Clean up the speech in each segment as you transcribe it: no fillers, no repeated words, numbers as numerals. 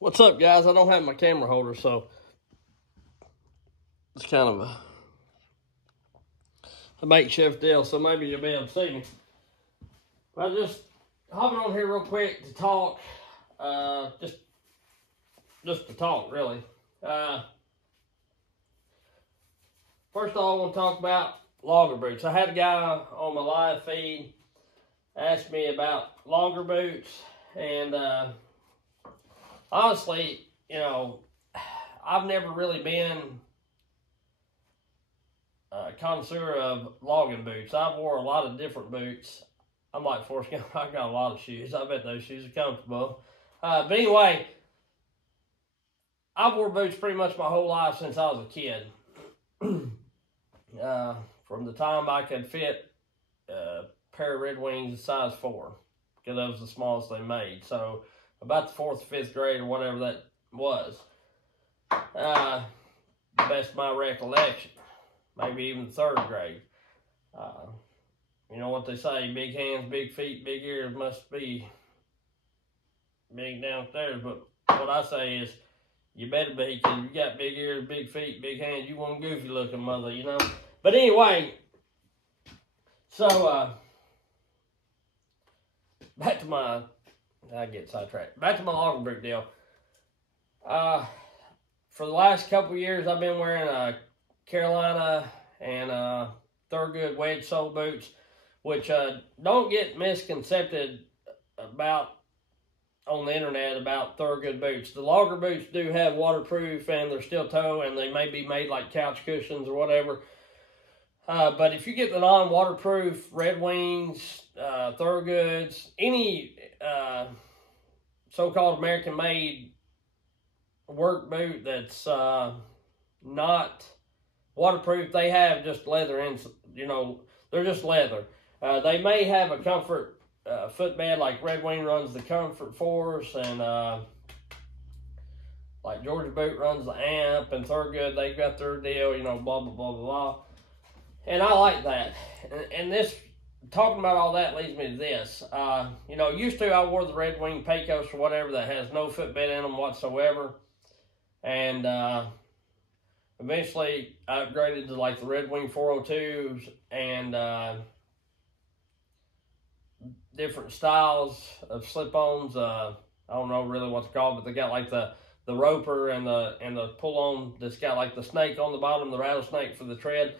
What's up, guys? I don't have my camera holder, so it's kind of a makeshift deal, so maybe you'll be able to see me. But I just hopping on here real quick to talk, just to talk, really. First of all, I want to talk about logger boots. I had a guy on my live feed ask me about logger boots, and honestly, you know, I've never really been a connoisseur of logging boots. I've wore a lot of different boots. I'm like Forrest Gump. I got a lot of shoes. I bet those shoes are comfortable. But anyway, I've wore boots pretty much my whole life since I was a kid. From the time I could fit a pair of Red Wings size 4, because that was the smallest they made. So about the 4th or 5th grade or whatever that was. Best of my recollection. Maybe even the 3rd grade. You know what they say, big hands, big feet, big ears must be big downstairs. But what I say is, you better be, because you got big ears, big feet, big hands. You one goofy looking mother, you know. But anyway, so back to my, I get sidetracked. Back to my logger boot deal. For the last couple years, I've been wearing a Carolina and Thurgood wedge sole boots, which don't get misconcepted about on the internet about Thurgood boots. The logger boots do have waterproof and they're steel toe, and they may be made like couch cushions or whatever. But if you get the non-waterproof Red Wings, Thurgoods, any so-called American-made work boot that's not waterproof, they have just leather in, you know, they're just leather. They may have a comfort footbed, like Red Wing runs the Comfort Force, and like Georgia Boot runs the Amp, and Thurgood, they've got their deal, you know, blah, blah, blah, blah, blah. And I like that. And this, talking about all that leads me to this. You know, used to I wore the Red Wing Pecos or whatever that has no footbed in them whatsoever. And eventually I upgraded to like the Red Wing 402s and different styles of slip-ons. I don't know really what to call it, but they got like the roper and the pull-on that's got like the snake on the bottom, the rattlesnake for the tread.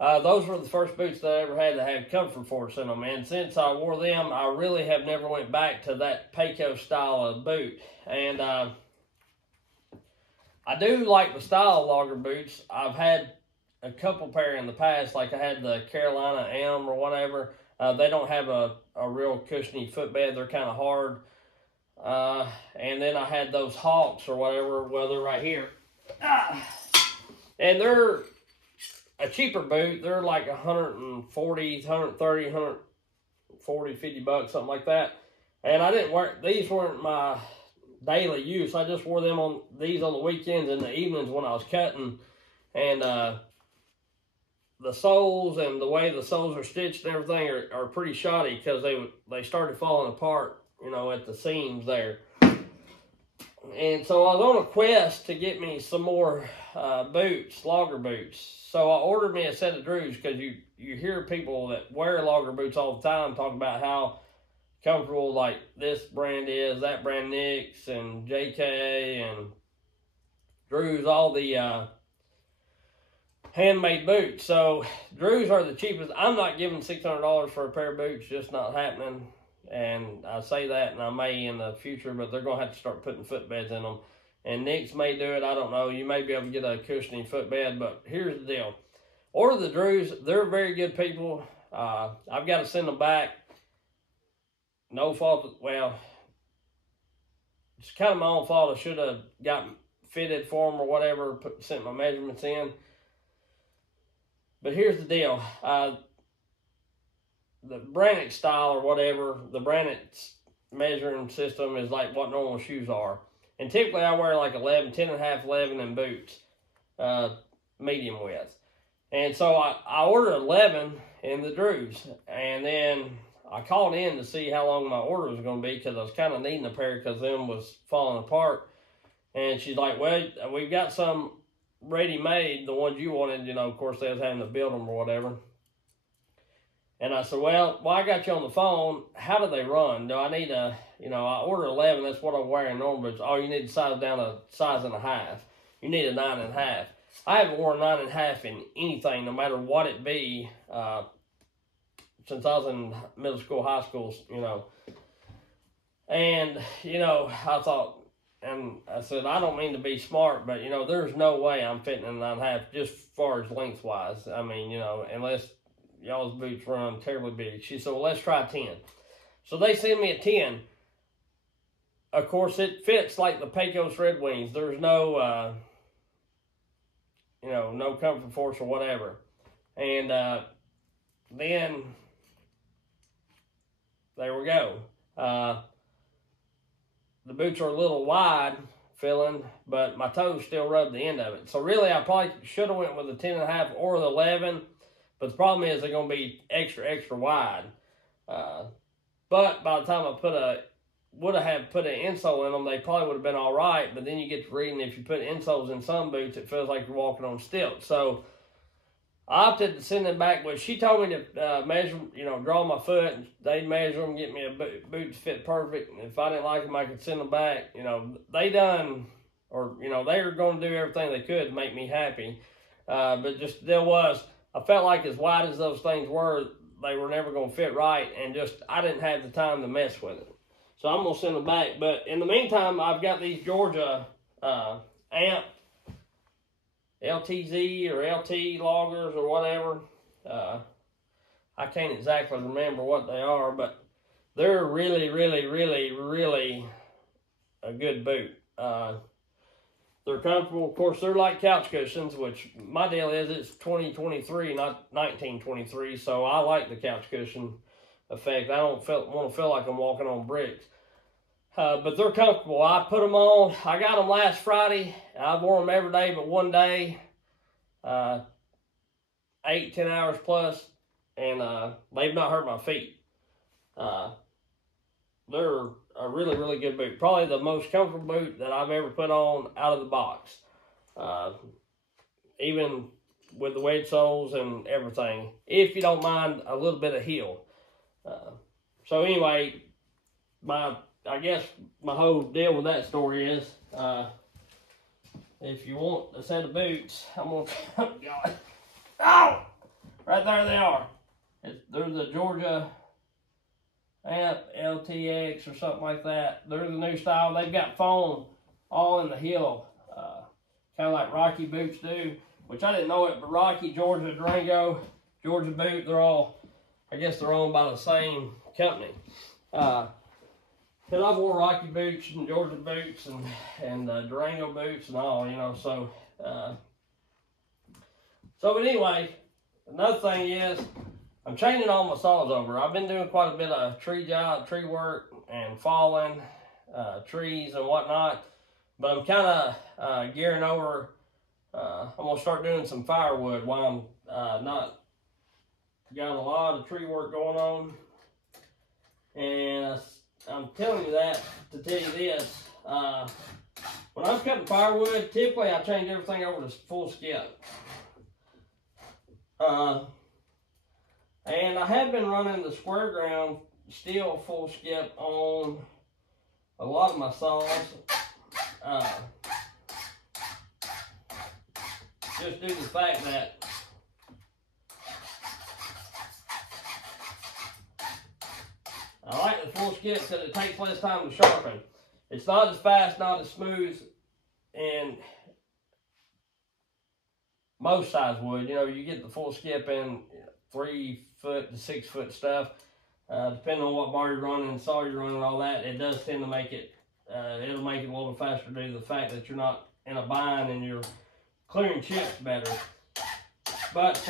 Those were the first boots that I ever had that had Comfort Force in them. And since I wore them, I really have never went back to that Pecos style of boot. And I do like the style of logger boots. I've had a couple pair in the past, like I had the Carolina M or whatever. They don't have a real cushiony footbed. They're kind of hard. And then I had those Hawks or whatever. Well, they're right here. And they're a cheaper boot. They're like 140, 130, 140, 50 bucks, something like that. And I didn't wear, these weren't my daily use. I just wore them on these on the weekends and the evenings when I was cutting. And the soles and the way the soles are stitched and everything are pretty shoddy, because they started falling apart, you know, at the seams there. And so I was on a quest to get me some more boots, logger boots. So I ordered me a set of Drews, because you hear people that wear logger boots all the time talk about how comfortable like this brand is, that brand Nix and JK and Drews, all the handmade boots. So Drews are the cheapest. I'm not giving $600 for a pair of boots, just not happening. And I say that, and I may in the future, but they're going to have to start putting footbeds in them. And Nix may do it, I don't know. You may be able to get a cushiony footbed, but here's the deal. Order the Drews. They're very good people. I've got to send them back. No fault. Well, it's kind of my own fault. I should have got fitted for them or whatever, sent my measurements in. But here's the deal. The Brannock style or whatever, the Brannock measuring system is like what normal shoes are. And typically I wear like 11, 10 and a half, 11 in boots, medium width. And so I ordered 11 in the Drews. And then I called in to see how long my order was going to be because I was kind of needing a pair because them was falling apart. And she's like, well, we've got some ready-made, the ones you wanted, you know, of course they was having to build them or whatever. And I said, well, I got you on the phone. How do they run? Do I need a, you know, I ordered 11. That's what I'm wearing normally. But, you need to size down a size and a half. You need a 9.5. I haven't worn a 9.5 in anything, no matter what it be, since I was in middle school, high school, you know. And, you know, I thought, and I said, I don't mean to be smart, but, you know, there's no way I'm fitting in a 9.5 just as far as lengthwise. I mean, you know, unless y'all's boots run terribly big. She said, well, let's try 10. So they send me a 10. Of course, it fits like the Pecos Red Wings. There's no, you know, no comfort force or whatever. And then, there we go. The boots are a little wide filling, but my toes still rub the end of it. So really, I probably should have went with the 10.5 or the 11. But the problem is they're going to be extra, extra wide. But by the time I would have put an insole in them, they probably would have been all right. But then you get to reading, if you put insoles in some boots, it feels like you're walking on stilts. So I opted to send them back, but she told me to measure, you know, draw my foot. And they'd measure them, get me a boot to fit perfect. And if I didn't like them, I could send them back. You know, they done, or, you know, they were going to do everything they could to make me happy. But just there was, I felt like as wide as those things were, they were never going to fit right, and just I didn't have the time to mess with it. So I'm going to send them back. But in the meantime, I've got these Georgia Amp LTZ or LT loggers or whatever. I can't exactly remember what they are, but they're really, really, really, really a good boot. They're comfortable. Of course, they're like couch cushions, which my deal is it's 2023, not 1923, so I like the couch cushion effect. I don't want to feel like I'm walking on bricks. But they're comfortable. I put them on. I got them last Friday. I wore them every day but one day, 8-10 hours plus, and they've not hurt my feet. They're a really, really good boot. Probably the most comfortable boot that I've ever put on out of the box. Even with the wedge soles and everything, if you don't mind a little bit of heel. So anyway, I guess my whole deal with that story is, if you want a set of boots, I'm going to, oh God, oh! Right there they are. They're the Georgia Amp LTX or something like that. They're the new style. They've got foam all in the heel, kind of like Rocky boots do, which I didn't know it, but Rocky, Georgia, Durango, Georgia boot, they're all, I guess they're owned by the same company. Because I've worn Rocky boots and Georgia boots and Durango boots and all, you know, so. But anyway, another thing is, I'm changing all my saws over. I've been doing quite a bit of tree work and falling trees and whatnot. But I'm kind of gearing over. I'm going to start doing some firewood while I'm not got a lot of tree work going on. And I'm telling you that to tell you this. When I'm cutting firewood, typically I change everything over to full skip. And I have been running the square ground steel full skip on a lot of my saws. Just due to the fact that I like the full skip because it takes less time to sharpen. It's not as fast, not as smooth, and most size wood. You know, you get the full skip in 3 foot to 6 foot stuff, depending on what bar you're running and saw you're running and all that. It does tend to make it, it'll make it a little faster due to the fact that you're not in a bind and you're clearing chips better. But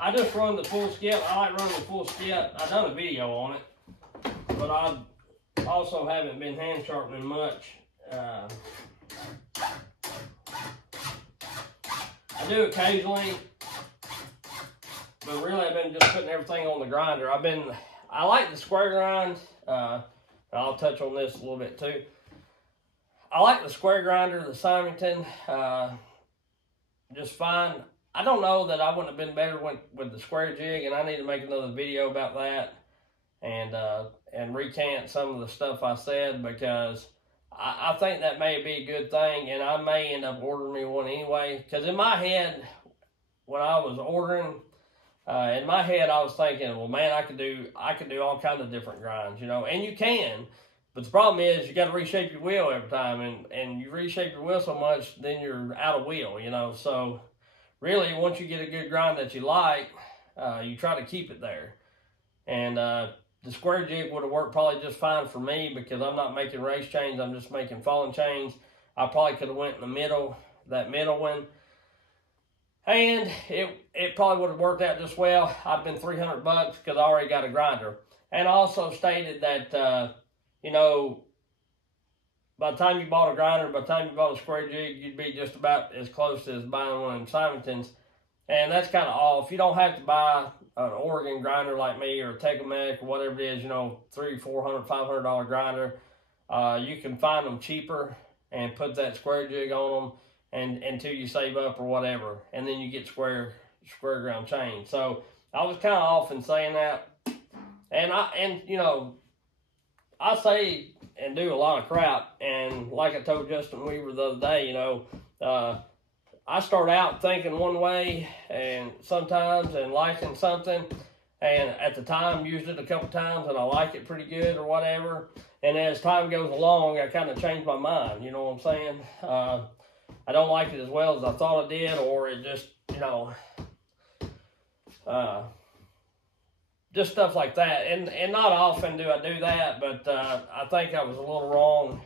I just run the full skip. I like running the full skip. I've done a video on it, but I also haven't been hand sharpening much. I do occasionally, but really I've been just putting everything on the grinder. I like the square grind. I'll touch on this a little bit too. I like the square grinder, the Symington, just fine. I don't know that I wouldn't have been better with the square jig, and I need to make another video about that and recant some of the stuff I said, because I think that may be a good thing, and I may end up ordering me one anyway. Because in my head, when I was ordering, in my head I was thinking, well, man, I could do all kinds of different grinds, you know, and you can. But the problem is you got to reshape your wheel every time, and you reshape your wheel so much, then you're out of wheel, you know. So really, once you get a good grind that you like, you try to keep it there. And the square jig would have worked probably just fine for me, because I'm not making race chains, I'm just making falling chains. I probably could have went in the middle, that middle one, and it probably would have worked out just well. I've been $300 because I already got a grinder. And I also stated that, you know, by the time you bought a grinder, by the time you bought a square jig, you'd be just about as close as buying one of them Symingtons. And that's kind of off. You don't have to buy an Oregon grinder like me, or a Tecumseh, or whatever it is, you know, $300, $400, $500 grinder. You can find them cheaper and put that square jig on them and until you save up or whatever. And then you get square ground chain. So I was kind of off in saying that. And you know, I say and do a lot of crap, and like I told Justin Weaver the other day, you know, I start out thinking one way and sometimes and liking something, and at the time used it a couple times and I like it pretty good or whatever, and as time goes along I kind of change my mind, you know what I'm saying? I don't like it as well as I thought I did, or it just, you know, just stuff like that. And not often do I do that, but I think I was a little wrong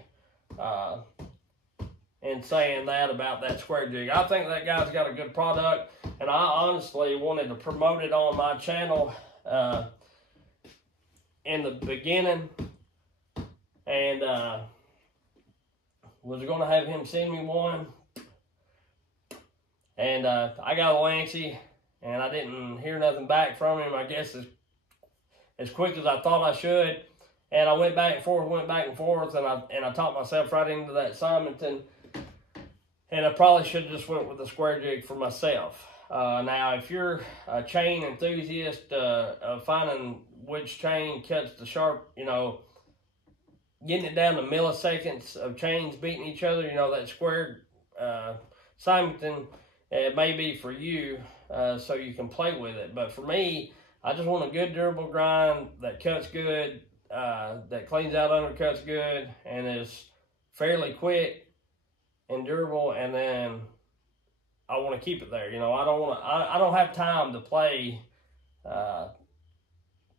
in saying that about that square jig. I think that guy's got a good product, and I honestly wanted to promote it on my channel in the beginning, and was going to have him send me one, and I got a Lancy, and I didn't hear nothing back from him, I guess as quick as I thought I should. And I went back and forth, and I talked myself right into that Symington. And I probably should have just went with the square jig for myself. Now, if you're a chain enthusiast, of finding which chain cuts the sharp, you know, getting it down to milliseconds of chains beating each other, you know, that square Symington, it may be for you, so you can play with it. But for me, I just want a good durable grind that cuts good, that cleans out undercuts good, and is fairly quick and durable, and then I want to keep it there. You know, I don't have time to play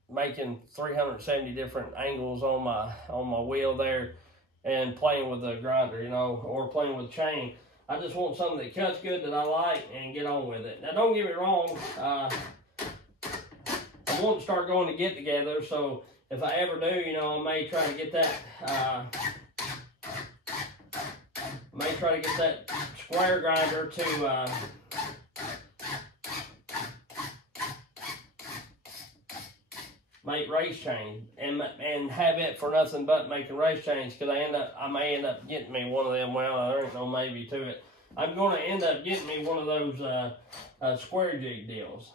making 370 different angles on my wheel there and playing with the grinder, you know, or playing with chain. I just want something that cuts good that I like and get on with it. Now, don't get me wrong, I want to start going to get together, so if I ever do, you know, I may try to get that square grinder to make race chains and have it for nothing but making race chains, because I may end up getting me one of them. Well, there ain't no maybe to it. I'm going to end up getting me one of those square jig deals.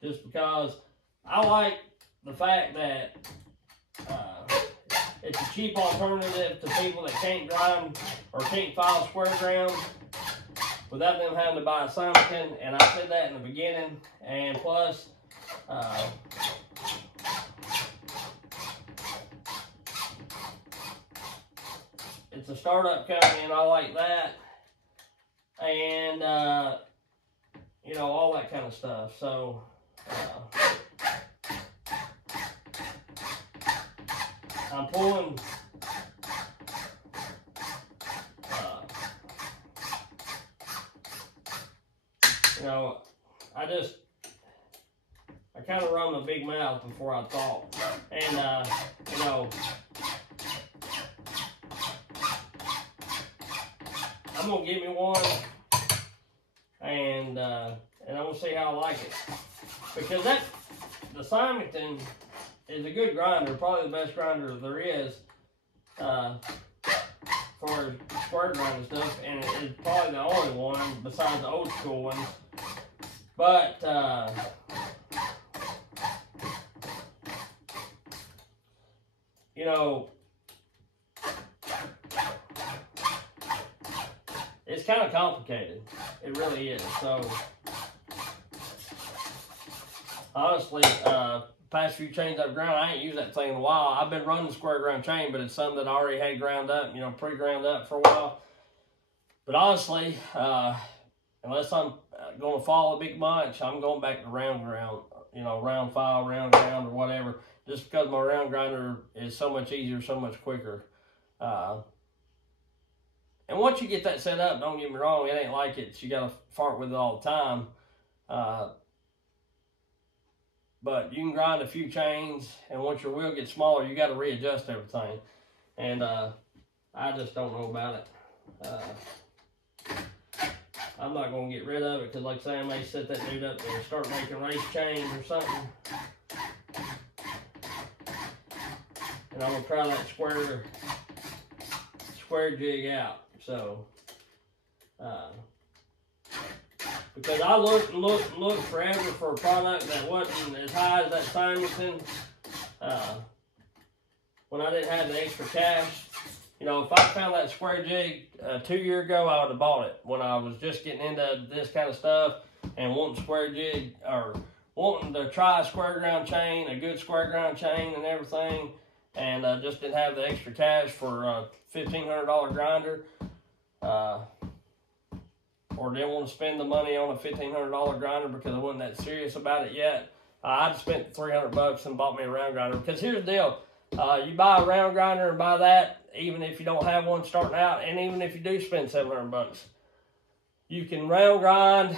Just because I like the fact that it's a cheap alternative to people that can't grind or can't file square ground without them having to buy a Symington. And I said that in the beginning. And plus, it's a startup company, and I like that. And you know, all that kind of stuff. So I'm pulling you know, I kind of run my big mouth before I talk, and you know, I'm gonna get me one, and I gonna see how I like it. Because the Symington is a good grinder, probably the best grinder there is for square grinding stuff, and it's probably the only one besides the old school ones. But you know, it's kind of complicated. It really is. So honestly, past few chains I've ground, I ain't used that thing in a while. I've been running square ground chain, but it's something that I already had ground up, you know, pre-ground up for a while. But honestly, unless I'm going to fall a big bunch, I'm going back to round ground, you know, round file, round ground, or whatever, just because my round grinder is so much easier, so much quicker. And once you get that set up, don't get me wrong, it ain't like you got to fart with it all the time. But you can grind a few chains, and once your wheel gets smaller, you got to readjust everything. And I just don't know about it. I'm not going to get rid of it because, like I say, I may set that dude up and start making race chains or something. And I'm going to try that square jig out. So, because I looked forever for a product that wasn't as high as that Symington. When I didn't have the extra cash, you know, if I found that square jig 2 years ago, I would have bought it. When I was just getting into this kind of stuff and wanting square jig, or wanting to try a square ground chain, a good square ground chain and everything, and just didn't have the extra cash for a $1,500 grinder, or didn't want to spend the money on a $1,500 grinder because I wasn't that serious about it yet, I'd spent $300 and bought me a round grinder. Because here's the deal, you buy a round grinder and buy that, even if you don't have one starting out, and even if you do spend $700, you can round grind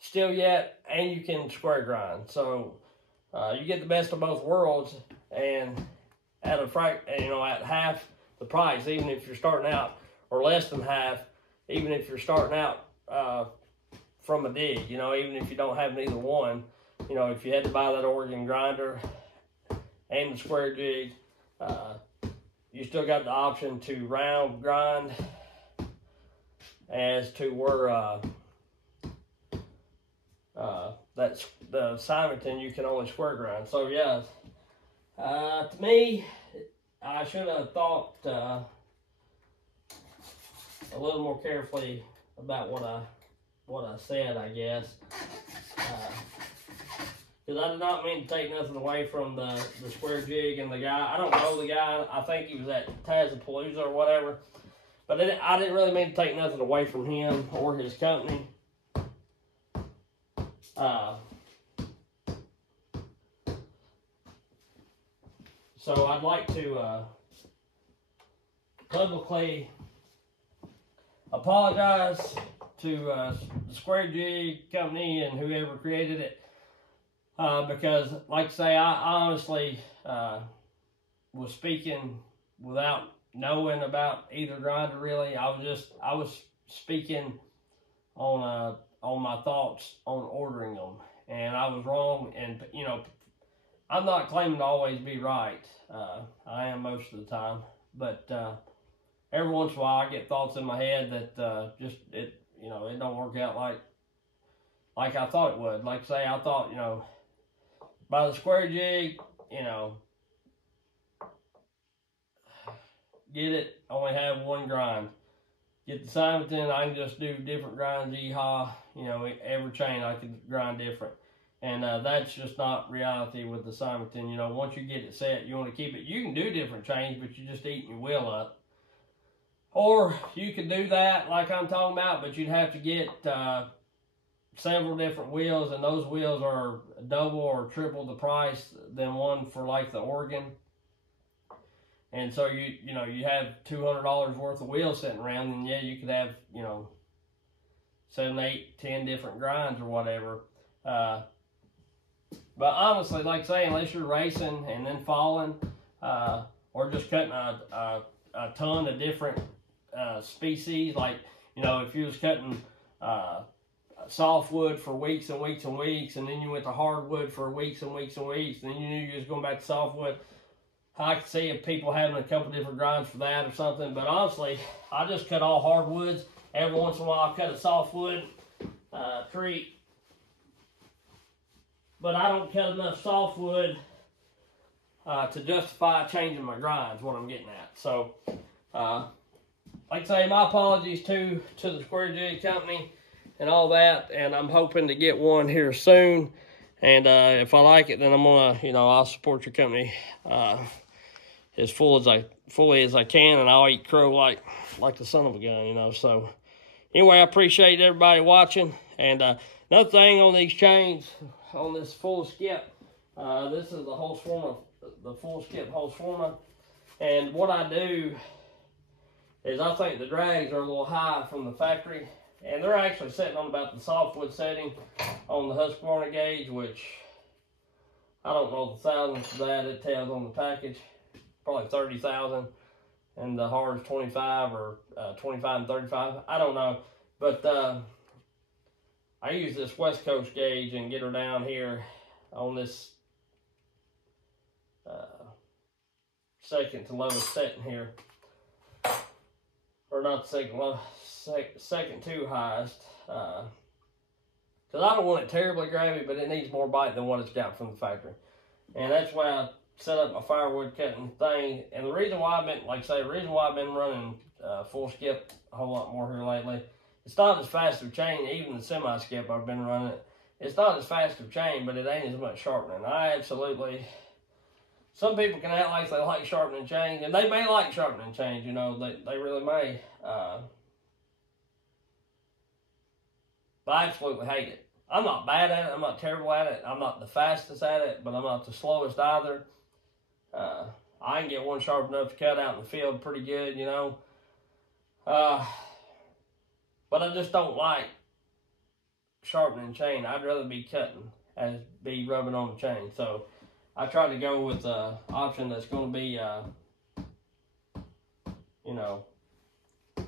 still yet, and you can square grind. So you get the best of both worlds, and at at half the price, even if you're starting out, or less than half, even if you're starting out from a dig. You know, even if you don't have neither one, you know, if you had to buy that Oregon grinder and the square jig, you still got the option to round grind, as to where that's the Symington you can only square grind. So yeah, to me, I should have thought a little more carefully about what I said, I guess. Because I did not mean to take nothing away from the square jig and the guy. I don't know the guy. I think he was at Tazapalooza or whatever. But I didn't really mean to take nothing away from him or his company. So I'd like to publicly apologize to the Square Jig company and whoever created it. Because, like I say, I honestly was speaking without knowing about either grinder really. I was speaking on my thoughts on ordering them, and I was wrong. And you know, I'm not claiming to always be right. I am most of the time, but every once in a while I get thoughts in my head that it don't work out like I thought it would. Like I say, I thought, you know, by the square jig, you know, get it, only have one grind. Get the Symington, I can just do different grinds, yeehaw. You know, every chain I can grind different. And that's just not reality with the Symington. You know, once you get it set, you want to keep it. You can do different chains, but you're just eating your wheel up. Or you could do that like I'm talking about, but you'd have to get several different wheels, and those wheels are double or triple the price than one for like the Oregon. And so you have $200 worth of wheels sitting around, and yeah, you could have, you know, 7, 8, 10 different grinds or whatever. But honestly, like I say, unless you're racing and then falling, or just cutting a ton of different species, like, you know, if you was cutting softwood for weeks and weeks and weeks, and then you went to hardwood for weeks and weeks and weeks, and then you knew you was going back to softwood. I could see if people having a couple different grinds for that or something, but honestly, I just cut all hardwoods. Every once in a while, I cut a softwood tree, but I don't cut enough softwood to justify changing my grinds, what I'm getting at. So, like I say, my apologies to the Square Jig Company and all that, and I'm hoping to get one here soon. And if I like it, then I'm gonna, I'll support your company as fully as I can, and I'll eat crow like the son of a gun, So anyway, I appreciate everybody watching. And another thing on these chains, on this full skip, this is the full skip Husqvarna, and what I do is I think the drags are a little high from the factory, and they're actually sitting on about the softwood setting on the Husqvarna gauge, which I don't know the thousands for that. It tells on the package, probably 30,000, and the hard's 25 or 25 and 35. I don't know, but I use this West Coast gauge and get her down here on this second to lowest setting here, or not second to highest, because I don't want it terribly grabby, but it needs more bite than what it's got from the factory. And that's why I set up my firewood cutting thing. And the reason why I've been running full skip a whole lot more here lately, it's not as fast of chain. Even the semi skip I've been running, it's not as fast of chain, but it ain't as much sharpening. Some people can act like they like sharpening chains, and they may like sharpening chains, they really may. But I absolutely hate it. I'm not bad at it. I'm not terrible at it. I'm not the fastest at it, but I'm not the slowest either. I can get one sharp enough to cut out in the field pretty good, But I just don't like sharpening chain. I'd rather be cutting as be rubbing on the chain. So I try to go with an option that's going to be,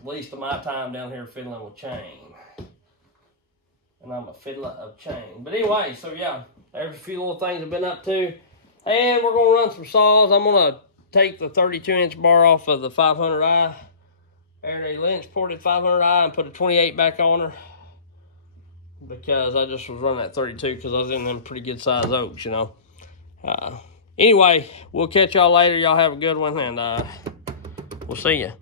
least of my time down here fiddling with chain. And I'm a fiddler of chain. But anyway, so yeah, there's a few little things I've been up to. And we're going to run some saws. I'm going to take the 32-inch bar off of the 500i. Faraday Lynch ported 500i and put a 28 back on her. Because I just was running that 32 because I was in them pretty good size oaks, Anyway, we'll catch y'all later. Y'all have a good one, and we'll see you.